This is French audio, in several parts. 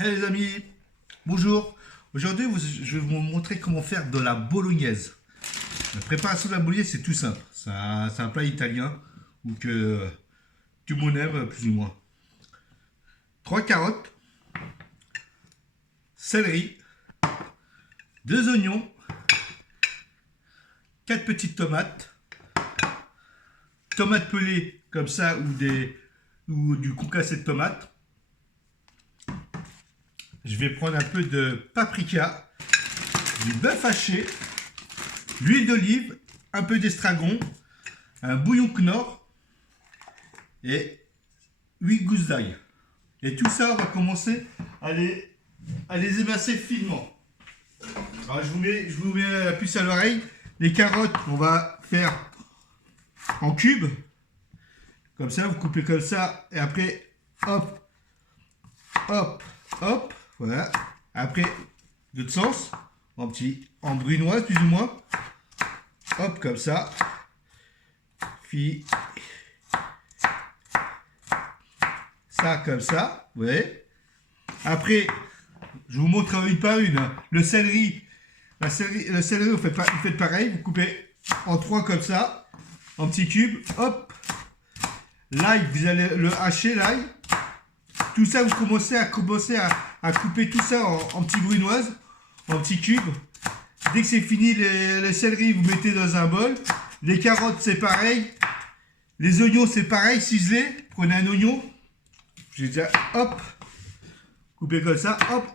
Hey les amis, bonjour. Aujourd'hui, je vais vous montrer comment faire de la bolognaise. La préparation de la bolognaise, c'est tout simple. C'est un plat italien ou que tout le monde aime plus ou moins. 3 carottes, céleri, 2 oignons, 4 petites tomates, tomates pelées comme ça ou du concassé de tomates. Je vais prendre un peu de paprika, du bœuf haché, l'huile d'olive, un peu d'estragon, un bouillon Knorr et 8 gousses d'ail. Et tout ça, on va commencer à les émincer finement. Alors, je vous mets la puce à l'oreille. Les carottes, on va faire en cubes. Comme ça, vous coupez comme ça. Et après, hop, hop, hop. Voilà. Après, de l'autre sens, en brunoise plus ou moins. Hop, comme ça. Puis, ça comme ça. Vous voyez. Après, je vous montre une par une. Le céleri, vous faites pareil. Vous coupez en 3 comme ça, en petits cubes. Hop. L'ail, vous allez le hacher, l'ail. Tout ça, vous commencez à couper tout ça en petites brunoises, en petits cubes. Dès que c'est fini, les céleri, vous mettez dans un bol. Les carottes, c'est pareil. Les oignons, c'est pareil, ciselés. Prenez un oignon. J'ai déjà, hop. Coupez comme ça, hop.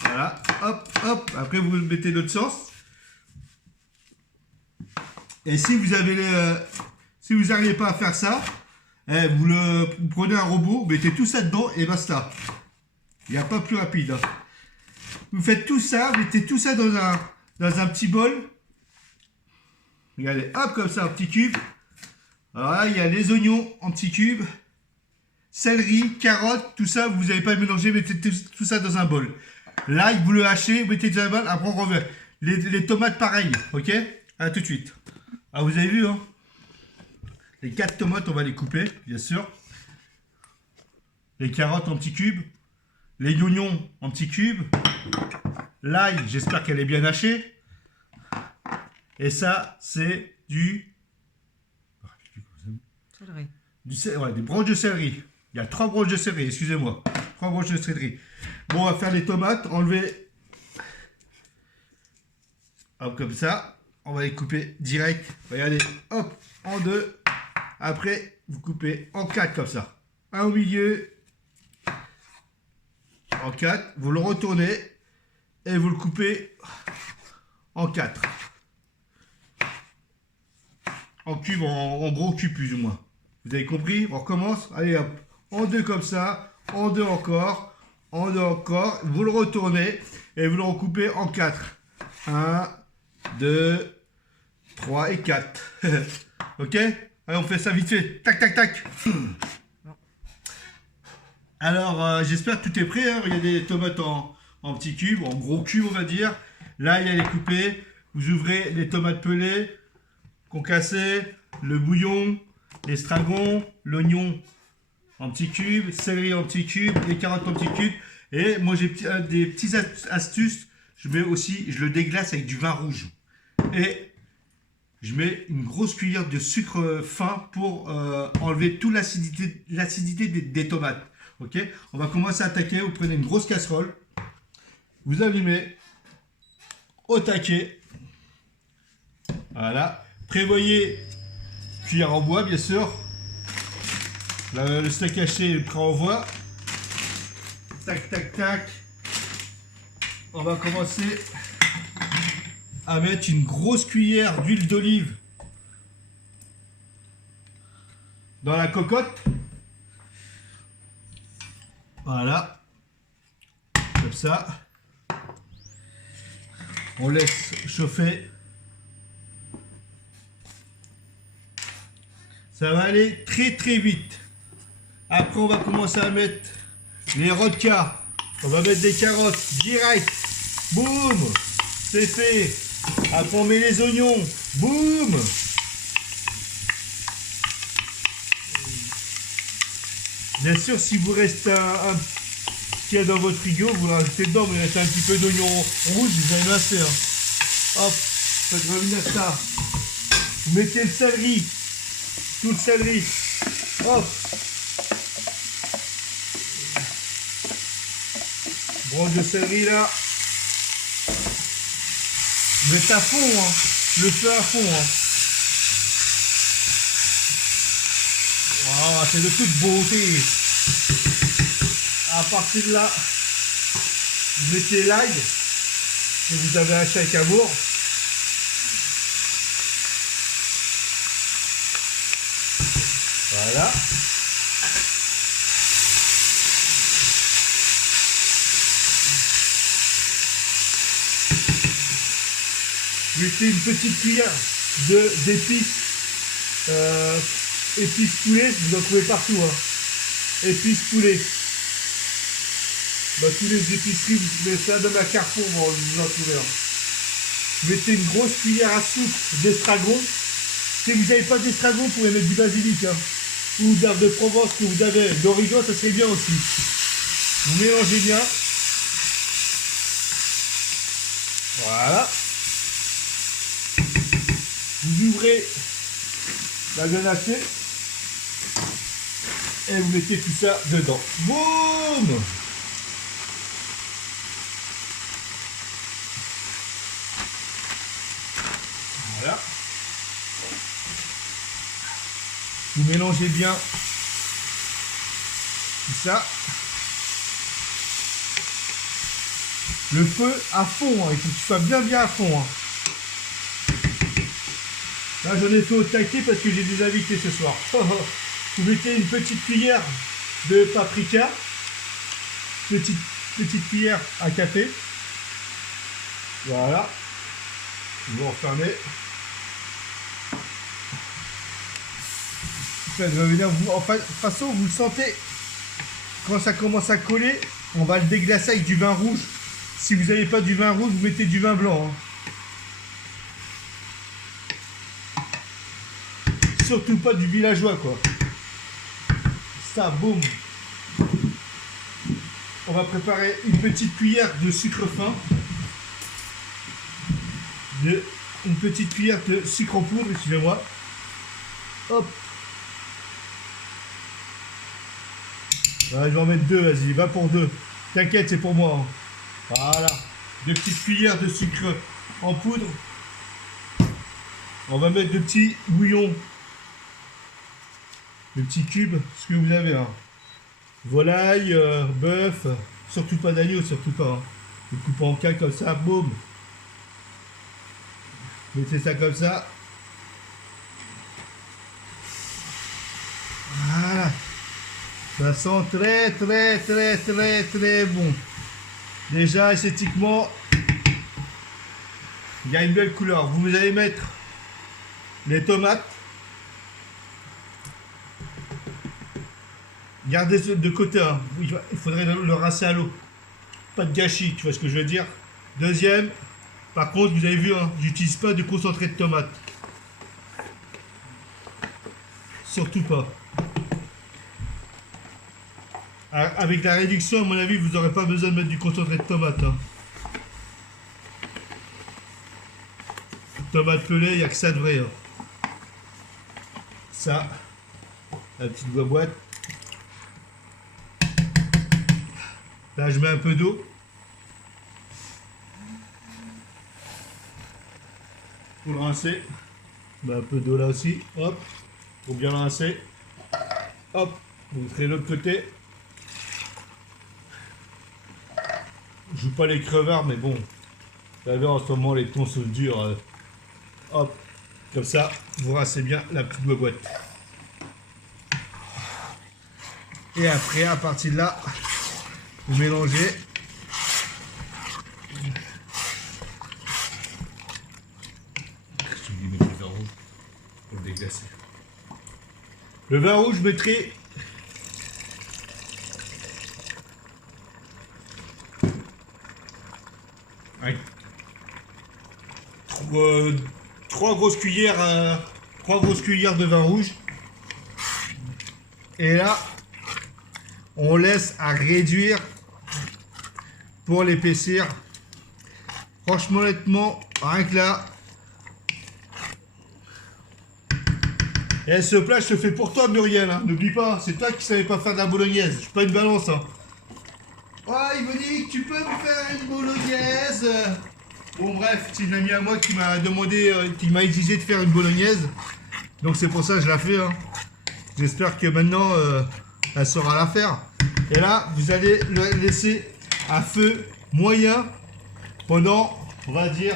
Voilà, hop, hop. Après, vous le mettez de l'autre sens. Et si vous n'arrivez pas à faire ça, vous prenez un robot, vous mettez tout ça dedans et basta. Il n'y a pas plus rapide. Hein. Vous faites tout ça, mettez tout ça dans un petit bol. Regardez, hop, comme ça, en petit cube. Alors là, il y a les oignons en petits cubes. Céleri, carottes, tout ça, vous n'avez pas mélangé, mettez tout ça dans un bol. Là, vous le hachez, vous mettez dans un bol, après on revient. Les tomates, pareil, ok? À tout de suite. Ah, vous avez vu, hein? Les 4 tomates, on va les couper, bien sûr. Les carottes en petits cubes. Les oignons en petits cubes. L'ail, j'espère qu'elle est bien hachée. Et ça, c'est du... Céleri. Des branches de céleri. Il y a 3 branches de céleri, excusez-moi. 3 branches de céleri. Bon, on va faire les tomates, enlever... Hop, comme ça. On va les couper direct. Regardez, hop, en 2. Après, vous coupez en 4 comme ça. Un au milieu. En 4. Vous le retournez. Et vous le coupez en 4. En cube, en gros cube plus ou moins. Vous avez compris? On recommence. Allez hop. En 2 comme ça. En 2 encore. En 2 encore. Vous le retournez. Et vous le recoupez en 4. 1, 2, 3 et 4. Ok? Allez, on fait ça vite fait. Tac, tac, tac. Alors, j'espère que tout est prêt. Hein. Il y a des tomates en petits cubes, en gros cubes, on va dire. Là, il y a les coupés. Vous ouvrez les tomates pelées, concassées, le bouillon, l'estragon, l'oignon en petits cubes, céleri en petits cubes, les carottes en petits cubes. Et moi, j'ai des petites astuces. Je le déglace avec du vin rouge. Et je mets une grosse cuillère de sucre fin pour enlever toute l'acidité des tomates. Ok? On va commencer à attaquer. Vous prenez une grosse casserole. Vous allumez. Au taquet. Voilà. Prévoyez cuillère en bois, bien sûr. Le steak haché est prêt en bois. Tac, tac, tac. On va commencer à mettre une grosse cuillère d'huile d'olive dans la cocotte. Voilà. Comme ça. On laisse chauffer. Ça va aller très très vite. Après, on va commencer à mettre les rodkas. On va mettre des carottes direct. Boum! C'est fait. Après, on met les oignons. Boum! Bien sûr, si vous reste un qu'il y a dans votre frigo, vous le rajoutez dedans, mais il reste un petit peu d'oignon rouge, vous allez masser. Hein. Hop, faites revenir ça. Vous mettez le céleri, tout le céleri. Hop. Branche de céleri là. Mettez à fond, hein. Le feu à fond. Hein. Wow, c'est de toute beauté. À partir de là, vous mettez l'ail que vous avez acheté à Cabourg. Voilà. Vous mettez une petite cuillère d'épices. Épices poulet, vous en trouvez partout. Hein. Épices poulet. Dans tous les épiceries, vous mettez ça dans la Carrefour, vous en trouvez un. Mettez une grosse cuillère à soupe d'estragon. Si vous n'avez pas d'estragon, vous pouvez mettre du basilic. Hein. Ou d'herbe de Provence que vous avez. D'origan, ça serait bien aussi. Vous mélangez bien. Voilà. Vous ouvrez la grenacée. Et vous mettez tout ça dedans. Boum! Voilà. Vous mélangez bien tout ça. Le feu à fond, hein. Il faut que tu sois bien à fond. Hein. Là j'en ai fait au taquet parce que j'ai des invités ce soir. Vous mettez une petite cuillère de paprika. Petite cuillère à café. Voilà. Vous refermez. Faites revenir. En fait, de toute façon, vous le sentez. Quand ça commence à coller, on va le déglacer avec du vin rouge. Si vous n'avez pas du vin rouge, vous mettez du vin blanc. Hein. Surtout pas du villageois, quoi. Ça, boum. On va préparer une petite cuillère de sucre fin. Une petite cuillère de sucre en poudre, excusez-moi. Hop. Voilà, je vais en mettre deux, vas-y, va pour deux. T'inquiète, c'est pour moi. Hein. Voilà. 2 petites cuillères de sucre en poudre. On va mettre de petits bouillons. De petits cubes, ce que vous avez. Hein. Volaille, bœuf, surtout pas d'agneau, surtout pas. Hein. Vous coupez en cas comme ça, boum. Mettez ça comme ça. Voilà. Ça sent très bon. Déjà, esthétiquement, il y a une belle couleur. Vous allez mettre les tomates. Gardez de côté. Hein. Il faudrait le rincer à l'eau. Pas de gâchis, tu vois ce que je veux dire. Deuxième. Par contre, vous avez vu, hein, j'utilise pas de concentré de tomate. Surtout pas. Avec la réduction, à mon avis, vous n'aurez pas besoin de mettre du concentré de tomate. Hein. Tomate pelée, il n'y a que ça de vrai. Hein. Ça, la petite boîte. Là, je mets un peu d'eau. Pour le rincer. Un peu d'eau là aussi. Hop. Pour bien le rincer. Hop. Vous ferez l'autre côté. Je joue pas les crevards, mais bon. Vous savez, en ce moment, les tons sont durs. Hop. Comme ça, vous rincez bien la petite boîte. Et après, à partir de là, vous mélangez. Le vin rouge, je mettrai trois grosses cuillères de vin rouge. Et là, On laisse à réduire pour l'épaissir. Franchement, honnêtement, rien que là. Et ce plat, je te fais pour toi, Muriel. Hein. N'oublie pas, c'est toi qui savais pas faire de la bolognaise. Je suis pas une balance. Hein. Ouais, il me dit que tu peux me faire une bolognaise. Bon, bref, c'est une amie à moi qui m'a demandé, qui m'a exigé de faire une bolognaise. Donc c'est pour ça que je la fais. Hein. J'espère que maintenant, elle saura la faire. Et là, vous allez le laisser à feu moyen pendant, on va dire,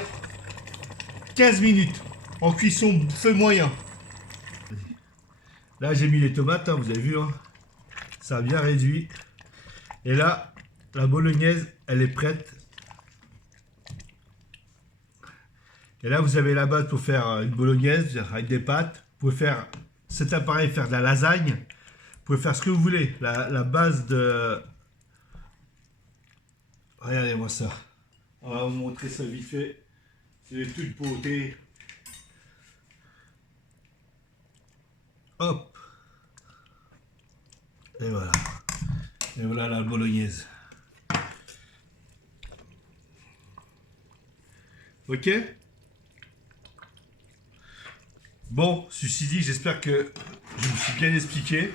15 minutes. En cuisson feu moyen. Là, j'ai mis les tomates, hein, vous avez vu. Hein. Ça a bien réduit. Et là, la bolognaise, elle est prête. Et là, vous avez la base pour faire une bolognaise avec des pâtes. Vous pouvez faire cet appareil, faire de la lasagne. Vous pouvez faire ce que vous voulez. La base de... Regardez-moi ça. On va vous montrer ça vite fait. C'est des toute beauté. Hop. Et voilà. Et voilà la bolognaise. Ok? Bon, ceci dit, j'espère que je me suis bien expliqué.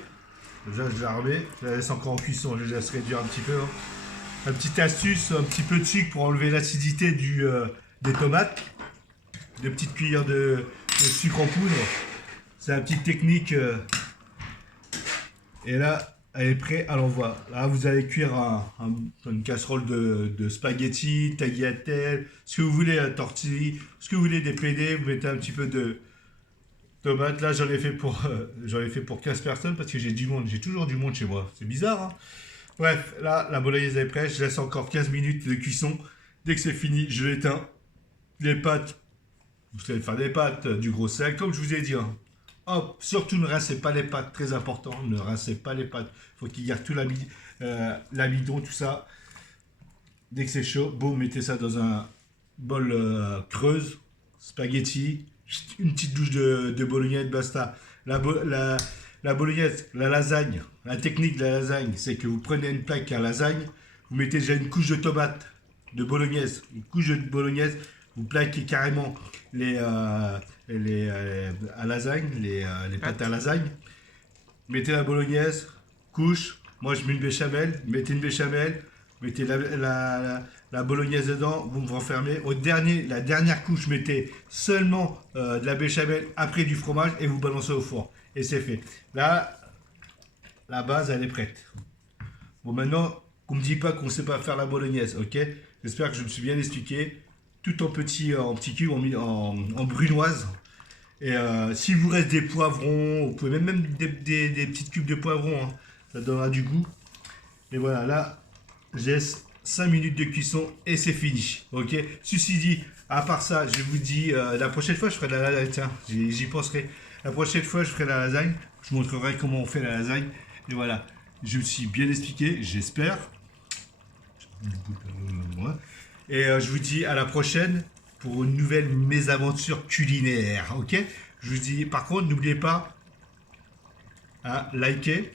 Déjà, je la remets. Je la laisse encore en cuisson. Je la laisse réduire un petit peu. Hein. Une petite astuce, un petit peu de sucre pour enlever l'acidité des tomates. Des petites cuillères de sucre en poudre. C'est la petite technique. Et là, elle est prête à l'envoi. Là, vous allez cuire une casserole de spaghettis, tagliatelle, ce que vous voulez, tortillas, ce que vous voulez, des PD. Vous mettez un petit peu de tomates. Là, j'en ai fait pour 15 personnes parce que j'ai du monde. J'ai toujours du monde chez moi. C'est bizarre, hein? Bref, là, la bolognaise est prête. Je laisse encore 15 minutes de cuisson. Dès que c'est fini, je l'éteins. Les pâtes, vous allez faire des pâtes, du gros sel, comme je vous ai dit. Hein. Hop, surtout ne rincez pas les pâtes, très important. Ne rincez pas les pâtes. Il faut qu'il garde tout l'amidon, tout ça. Dès que c'est chaud, boum, mettez ça dans un bol creuse, spaghetti, une petite douche de bolognaise, basta. La bolognaise, la lasagne, la technique de la lasagne, c'est que vous prenez une plaque à lasagne, vous mettez déjà une couche de tomate, de bolognaise, une couche de bolognaise, vous plaquez carrément à lasagne, les pâtes à lasagne, mettez la bolognaise, couche, moi je mets une béchamel, mettez une béchamel, mettez la bolognaise dedans, vous me renfermez. La dernière couche, mettez seulement de la béchamel, après du fromage et vous balancez au four. Et c'est fait. Là, la base, elle est prête. Bon, maintenant, qu'on ne me dit pas qu'on ne sait pas faire la bolognaise, ok? J'espère que je me suis bien expliqué. Tout en petit cube, en brunoise. Et s'il vous reste des poivrons, vous pouvez même des petites cubes de poivrons. Hein. Ça donnera du goût. Et voilà, là, j'ai 5 minutes de cuisson et c'est fini. Ok? Ceci dit, à part ça, je vous dis, la prochaine fois, je ferai de la lasagne. Tiens, j'y penserai. La prochaine fois, je ferai la lasagne. Je vous montrerai comment on fait la lasagne. Et voilà, je me suis bien expliqué, j'espère. Et je vous dis à la prochaine pour une nouvelle mésaventure culinaire. Ok? Je vous dis, par contre, n'oubliez pas à liker,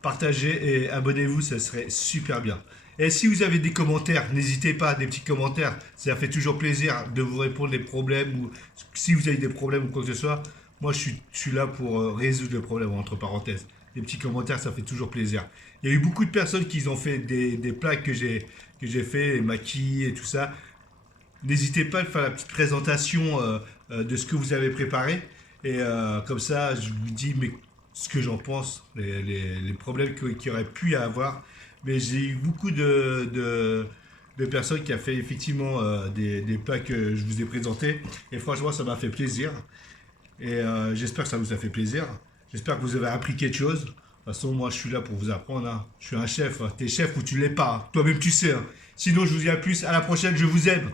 partager et abonnez-vous, ça serait super bien. Et si vous avez des commentaires, n'hésitez pas, des petits commentaires. Ça fait toujours plaisir de vous répondre les problèmes ou si vous avez des problèmes ou quoi que ce soit. Moi, je suis là pour résoudre le problème, entre parenthèses. Les petits commentaires, ça fait toujours plaisir. Il y a eu beaucoup de personnes qui ont fait des plats que j'ai fait, les maquis et tout ça. N'hésitez pas à faire la petite présentation de ce que vous avez préparé. Et comme ça, je vous dis ce que j'en pense, les problèmes qu'il y aurait pu y avoir. Mais j'ai eu beaucoup de personnes qui ont fait effectivement des plats que je vous ai présentés. Et franchement, ça m'a fait plaisir. Et j'espère que ça vous a fait plaisir. J'espère que vous avez appris quelque chose. De toute façon, moi, je suis là pour vous apprendre. Hein. Je suis un chef. Hein. T'es chef ou tu l'es pas. Hein. Toi-même, tu sais. Hein. Sinon, je vous dis à plus. À la prochaine. Je vous aime.